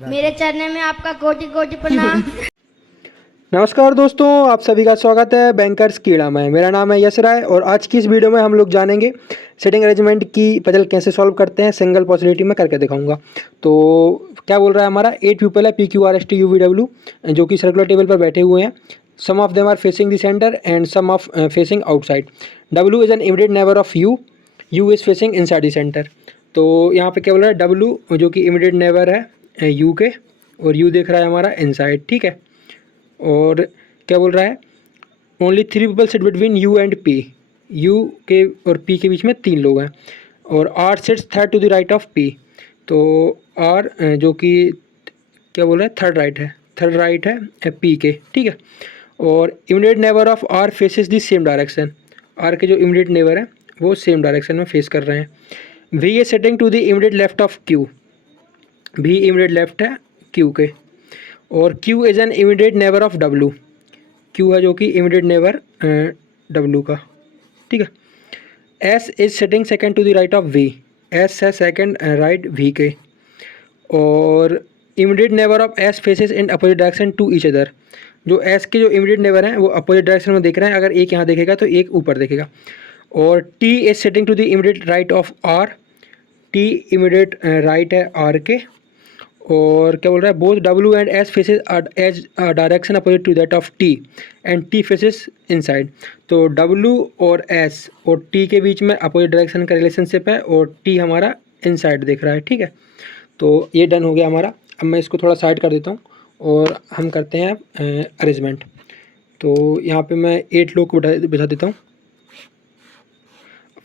मेरे चरणों में आपका कोटि कोटि प्रणाम। नमस्कार दोस्तों, आप सभी का स्वागत है बैंकर्स कीड़ा में। मेरा नाम है यश राय और आज की इस वीडियो में हम लोग जानेंगे सेटिंग अरेंजमेंट की पजल कैसे सॉल्व करते हैं। सिंगल पॉसिबिलिटी में करके दिखाऊंगा। तो क्या बोल रहा है, हमारा 8 पीपल है, PQRSTUVW, जो कि सर्कुलर टेबल पर बैठे हुए हैं। Some of them are facing the centre and some of facing outside. W is an immediate neighbour of U is facing inside the centre. तो यहाँ पे क्या बोल रहा है, W जो कि इमीडिएट नेबर है U के, और U देख रहा है हमारा इनसाइड, ठीक है। और क्या बोल रहा है, only 3 people sit between U and P। U के और P के बीच में 3 लोग हैं। और R sits third to the right of P। तो R जो कि क्या बोल रहा है, थर्ड राइट है P के, ठीक है। और immediate neighbour of R faces the same direction. R के जो इमीडिएट नेबर हैं वो सेम डायरेक्शन में फेस कर रहे हैं। V is sitting to the immediate left of Q। V immediate left है Q के। और Q is an immediate neighbour of W। Q है जो कि इमीडिएट नेबर W का, ठीक है। S is sitting second to the right of V। S है सेकंड राइट V के। और immediate neighbour of S faces in opposite direction to each other. जो S के जो इमीडिएट नेबर हैं वो अपोजिट डायरेक्शन में देख रहे हैं। अगर एक यहाँ देखेगा तो एक ऊपर देखेगा। और T is sitting to the immediate right of R। T immediate right है R के। और क्या बोल रहा है, both W and S faces as direction opposite to that of T and T faces inside. तो W और S और T के बीच में अपोजिट डायरेक्शन का रिलेशनशिप है और T हमारा इनसाइड दिख रहा है, ठीक है। तो ये डन हो गया हमारा। अब मैं इसको थोड़ा साइड कर देता हूँ और हम करते हैं अरेंजमेंट। तो यहाँ पे मैं 8 लोग को बिठा देता हूँ।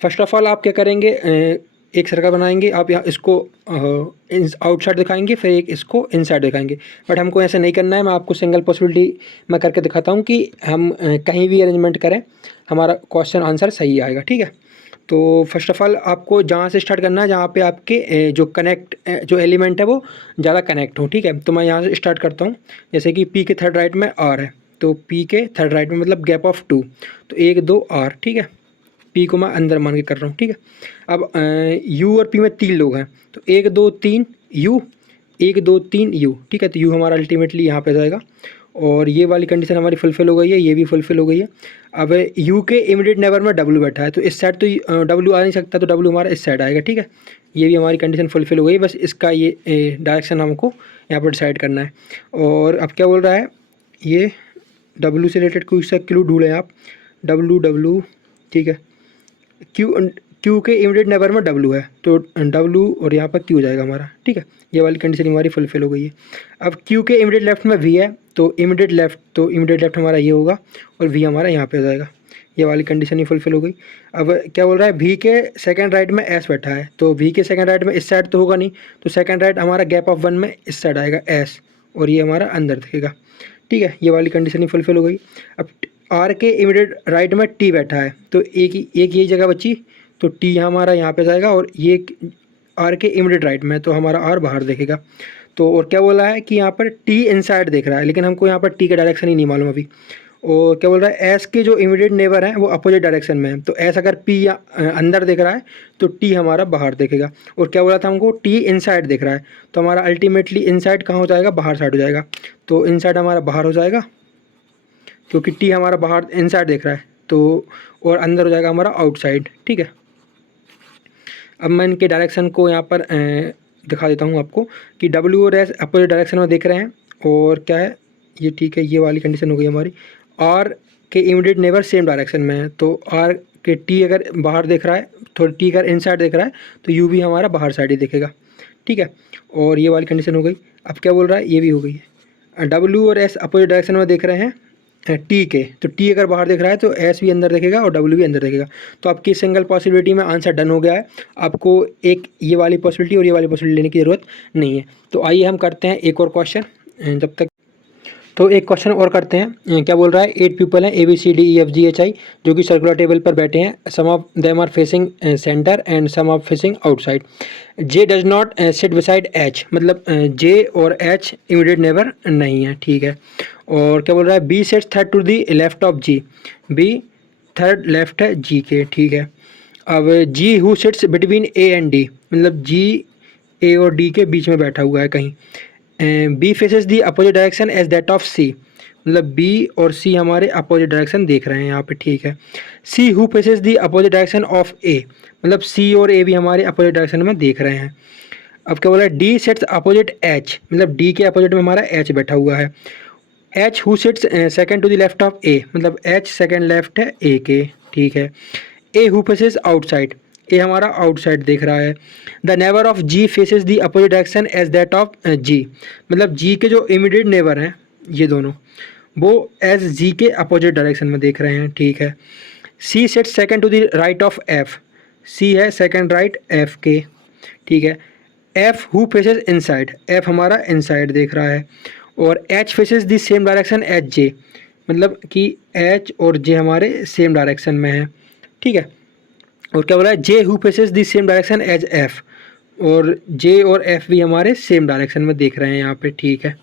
फर्स्ट ऑफ ऑल आप क्या करेंगे, एक सर्कल बनाएंगे। आप यहाँ इसको आउटसाइड दिखाएंगे, फिर एक इसको इनसाइड दिखाएंगे। बट हमको ऐसा नहीं करना है। मैं आपको सिंगल पॉसिबिलिटी में करके दिखाता हूँ कि हम कहीं भी अरेंजमेंट करें हमारा क्वेश्चन आंसर सही आएगा, ठीक है। तो फर्स्ट ऑफ ऑल आपको जहाँ से स्टार्ट करना है जहाँ पे आपके जो एलिमेंट है वो ज़्यादा कनेक्ट हो, ठीक है। तो मैं यहाँ से स्टार्ट करता हूँ। जैसे कि P के थर्ड राइट में R है, तो P के थर्ड राइट में मतलब गैप ऑफ 2, तो 1 2 R, ठीक है। P को मैं अंदर मान के कर रहा हूँ, ठीक है। अब U और P में 3 लोग हैं, तो 1 2 3 U, 1 2 3 U, ठीक है। तो U हमारा अल्टीमेटली यहाँ पे जाएगा। और ये वाली कंडीशन हमारी फुलफिल हो गई है, ये भी फुलफिल हो गई है। अब U के इमीडिएट नेबर में W बैठा है, तो इस साइड तो W आ नहीं सकता, तो W हमारा इस साइड आएगा, ठीक है। ये भी हमारी कंडीशन फुलफिल हो गई। बस इसका ये डायरेक्शन हमको यहाँ पर डिसाइड करना है। और अब क्या बोल रहा है, ये W से रिलेटेड कोई सा क्लू ढूंढें आप। W, ठीक है। Q के इमीडिएट नेबर में W है, तो W और यहाँ पर Q जाएगा हमारा, ठीक है। ये वाली कंडीशन हमारी फुलफिल हो गई है। अब Q के इमीडिएट लेफ्ट में V है, तो इमीडिएट लेफ्ट हमारा ये होगा और V हमारा यहाँ पे जाएगा। ये वाली कंडीशन ही फुलफिल हो गई। अब क्या बोल रहा है, V के सेकंड राइट में S बैठा है, तो V के सेकंड राइट में इस साइड तो होगा नहीं, तो सेकंड राइट हमारा गैप ऑफ 1 में इस साइड आएगा S, और ये हमारा अंदर दिखेगा, ठीक है। ये वाली कंडीशन ही फुलफिल हो गई। अब R के इमीडिएट राइट में T बैठा है, तो एक यही जगह बची, तो T हमारा यहाँ पे जाएगा। और ये R के इमीडिएट राइट में, तो हमारा R बाहर देखेगा। तो और क्या बोला है कि यहाँ पर T इनसाइड देख रहा है, लेकिन हमको यहाँ पर T का डायरेक्शन ही नहीं मालूम अभी। और क्या बोल रहा है, S के जो इमीडिएट नेबर हैं वो अपोजिट डायरेक्शन में है, तो S अगर P अंदर देख रहा है तो T हमारा बाहर देखेगा। और क्या बोला था हमको, T इनसाइड देख रहा है, तो हमारा अल्टीमेटली इनसाइड कहाँ हो जाएगा, बाहर साइड हो जाएगा। तो इनसाइड हमारा बाहर हो जाएगा, क्योंकि T हमारा बाहर इनसाइड देख रहा है, तो और अंदर हो जाएगा हमारा आउटसाइड, ठीक है। अब मैं इनके डायरेक्शन को यहाँ पर दिखा देता हूँ आपको कि W और S अपोजिट डायरेक्शन में देख रहे हैं। और क्या है ये, ठीक है। ये वाली कंडीशन हो गई हमारी। R के इमीडिएट नेबर सेम डायरेक्शन में है, तो R के T अगर बाहर देख रहा है, तो T अगर इनसाइड देख रहा है तो U भी हमारा बाहर साइड ही दिखेगा, ठीक है। और ये वाली कंडीशन हो गई। अब क्या बोल रहा है, ये भी हो गई है। W और S अपोजिट डायरेक्शन में देख रहे हैं T के, तो T अगर बाहर देख रहा है तो S भी अंदर देखेगा और W भी अंदर देखेगा। तो आपकी सिंगल पॉसिबिलिटी में आंसर डन हो गया है। आपको एक ये वाली पॉसिबिलिटी और ये वाली पॉसिबिलिटी लेने की ज़रूरत नहीं है। तो आइए हम करते हैं एक और क्वेश्चन। जब तक तो एक क्वेश्चन और करते हैं। क्या बोल रहा है, 8 पीपल हैं ABCDEFGHI जो कि सर्कुलर टेबल पर बैठे हैं। Some of them are facing centre and some of facing outside. J does not sit beside H, मतलब J और H इमीडिएट नेबर नहीं है, ठीक है। और क्या बोल रहा है, B sits third to the left of G। B थर्ड लेफ्ट है G के, ठीक है। अब G who sits between A and D, मतलब G A और D के बीच में बैठा हुआ है कहीं। B faces the opposite direction as that of C, मतलब बी और सी हमारे अपोजिट डायरेक्शन देख रहे हैं यहाँ पे, ठीक है। C who faces the opposite direction of A, मतलब सी और ए भी हमारे अपोजिट डायरेक्शन में देख रहे हैं। अब क्या बोला है, डी सेट्स अपोजिट एच, मतलब डी के अपोजिट में हमारा एच बैठा हुआ है। H who sits second to the left of A, मतलब एच सेकंड लेफ्ट है ए के, ठीक है। A who faces outside, A हमारा आउटसाइड देख रहा है। The neighbour of G faces the opposite direction as that of G, मतलब जी के जो इमीडिएट नेबर हैं ये दोनों, वो एज जी के अपोजिट डायरेक्शन में देख रहे हैं, ठीक है। C sit second to the right of F, C है सेकंड राइट एफ के, ठीक है। F who faces inside, F हमारा इनसाइड देख रहा है। और H faces the same direction as J, मतलब कि एच और जे हमारे सेम डायरेक्शन में है, ठीक है। और क्या बोला है, J who faces the same direction as F, और जे और एफ भी हमारे सेम डायरेक्शन में देख रहे हैं यहाँ पे, ठीक है।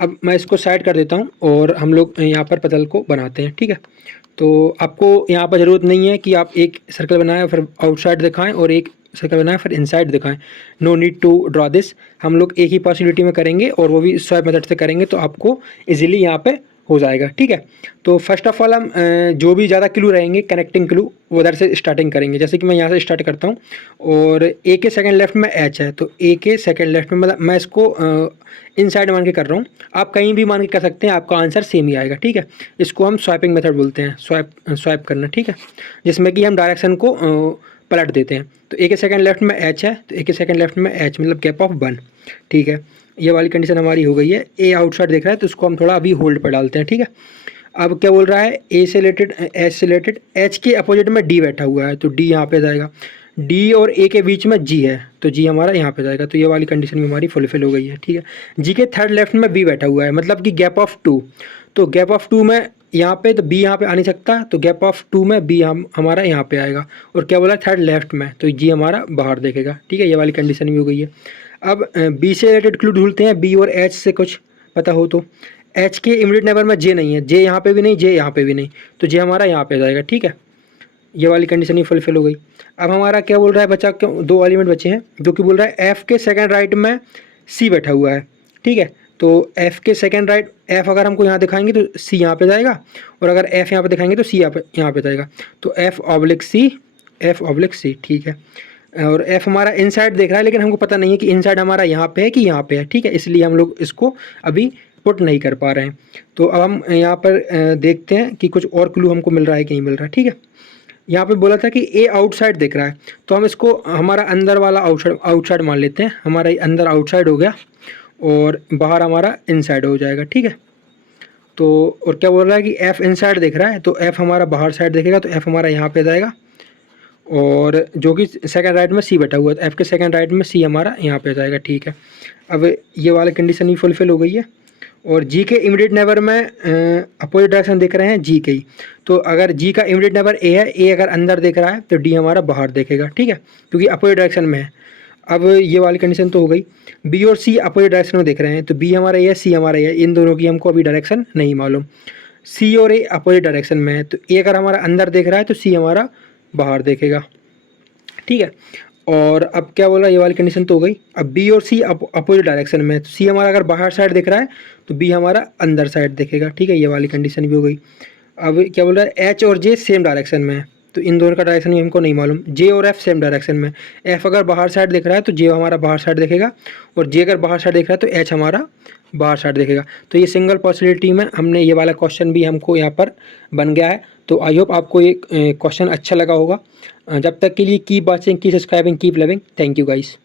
अब मैं इसको साइड कर देता हूँ और हम लोग यहाँ पर पजल को बनाते हैं, ठीक है। तो आपको यहाँ पर ज़रूरत नहीं है कि आप एक सर्कल बनाएं फिर आउटसाइड दिखाएं और एक सर्कल बनाएं फिर इनसाइड दिखाएं, no need to draw this. हम लोग एक ही पॉसिबिलिटी में करेंगे और वो भी स्वैप मेथड से करेंगे, तो आपको इजीली यहाँ पे हो जाएगा, ठीक है। तो फर्स्ट ऑफ ऑल हम जो भी ज़्यादा क्लू रहेंगे कनेक्टिंग क्लू, वो उधर से स्टार्टिंग करेंगे। जैसे कि मैं यहाँ से स्टार्ट करता हूँ और ए के सेकंड लेफ्ट में एच है, तो ए के सेकंड लेफ्ट में, मतलब मैं इसको इनसाइड मान के कर रहा हूँ, आप कहीं भी मान के कर सकते हैं, आपका आंसर सेम ही आएगा, ठीक है। इसको हम स्वैपिंग मेथड बोलते हैं, स्वैप करना, ठीक है, जिसमें कि हम डायरेक्शन को पलट देते हैं। तो ए के सेकंड लेफ्ट में एच है, तो ए के सेकंड लेफ्ट में एच, मतलब गैप ऑफ 1, ठीक है। ये वाली कंडीशन हमारी हो गई है। ए आउटसाइड देख रहा है तो उसको हम थोड़ा अभी होल्ड पर डालते हैं, ठीक है। अब क्या बोल रहा है, ए से रिलेटेड एच से रिलेटेड, एच के अपोजिट में डी बैठा हुआ है, तो डी यहाँ पे जाएगा। डी और ए के बीच में जी है, तो जी हमारा यहाँ पे जाएगा। तो ये वाली कंडीशन भी हमारी फुलफिल हो गई है, ठीक है। जी के थर्ड लेफ्ट में बी बैठा हुआ है, मतलब कि गैप ऑफ 2, तो गैप ऑफ 2 में यहाँ पे, तो बी यहाँ पे आ नहीं सकता, तो गैप ऑफ 2 में बी हमारा यहाँ पे आएगा। और क्या बोला, थर्ड लेफ्ट में, तो जी हमारा बाहर देखेगा, ठीक है। ये वाली कंडीशन भी हो गई है। अब बी से रिलेटेड क्लू ढूंढते हैं, बी और एच से कुछ पता हो तो। एच के इमीडिएट नेबर में जे नहीं है, जे यहाँ पे भी नहीं, जे यहाँ पे भी नहीं, तो जे हमारा यहाँ पे जाएगा, ठीक है। ये वाली कंडीशन ही फुलफिल हो गई। अब हमारा क्या बोल रहा है बच्चा, क्यों 2 एलिमेंट बचे हैं, जो कि बोल रहा है एफ के सेकंड राइट में सी बैठा हुआ है, ठीक है। तो एफ के सेकंड राइट, एफ अगर हमको यहाँ दिखाएंगे तो सी यहाँ पे जाएगा, और अगर एफ यहाँ पे दिखाएंगे तो सी यहाँ पे जाएगा। तो एफ ऑब्लिक सी, ठीक है। और एफ हमारा इनसाइड देख रहा है, लेकिन हमको पता नहीं है कि इनसाइड हमारा यहाँ पे है कि यहाँ पे है, ठीक है, इसलिए हम लोग इसको अभी पुट नहीं कर पा रहे हैं। तो अब हम यहाँ पर देखते हैं कि कुछ और क्लू हमको मिल रहा है कि नहीं मिल रहा है, ठीक है। यहाँ पे बोला था कि ए आउटसाइड दिख रहा है, तो हम इसको हमारा अंदर वाला आउटसाइड मान लेते हैं। हमारा अंदर आउटसाइड हो गया और बाहर हमारा इनसाइड हो जाएगा, ठीक है। तो और क्या बोल रहा है कि एफ इनसाइड दिख रहा है, तो एफ हमारा बाहर साइड दिखेगा, तो एफ हमारा यहाँ पे जाएगा, और जो कि सेकंड राइट में सी बैठा हुआ है, एफ के सेकंड राइट में सी हमारा यहाँ पे जाएगा, ठीक है। अब ये वाली कंडीशन ही फुलफिल हो गई है। और जी के इमीडिएट नेबर में अपोजिट डायरेक्शन देख रहे हैं जी के ही, तो अगर जी का इमीडिएट नेबर ए है, ए अगर अंदर देख रहा है तो डी हमारा बाहर देखेगा, ठीक है, क्योंकि अपोजिट डायरेक्शन में है। अब ये वाली कंडीशन तो हो गई। बी और सी अपोजिट डायरेक्शन में देख रहे हैं, तो बी हमारा ये है, सी हमारा ये है, इन दोनों की हमको अभी डायरेक्शन नहीं मालूम। सी और ए अपोजिट डायरेक्शन में है, तो ए अगर हमारा अंदर देख रहा है तो सी हमारा बाहर देखेगा, ठीक है। और अब क्या बोला, ये वाली कंडीशन तो हो गई। अब बी और सी अपोजिट डायरेक्शन में है, तो सी हमारा अगर बाहर साइड दिख रहा है तो बी हमारा अंदर साइड देखेगा, ठीक है। ये वाली कंडीशन भी हो गई। अब क्या बोल रहा है, एच और जे सेम डायरेक्शन में है, तो इन दोनों का डायरेक्शन भी हमको नहीं मालूम। जे और एफ सेम डायरेक्शन में, एफ अगर बाहर साइड दिख रहा है तो जे हमारा बाहर साइड देखेगा, और जे अगर बाहर साइड दिख रहा है तो एच हमारा बाहर साइड देखेगा। तो ये सिंगल पॉसिबिलिटी में हमने ये वाला क्वेश्चन भी हमको यहाँ पर बन गया है। तो आई होप आपको ये क्वेश्चन अच्छा लगा होगा। जब तक के लिए keep watching, keep subscribing, keep loving. Thank you guys.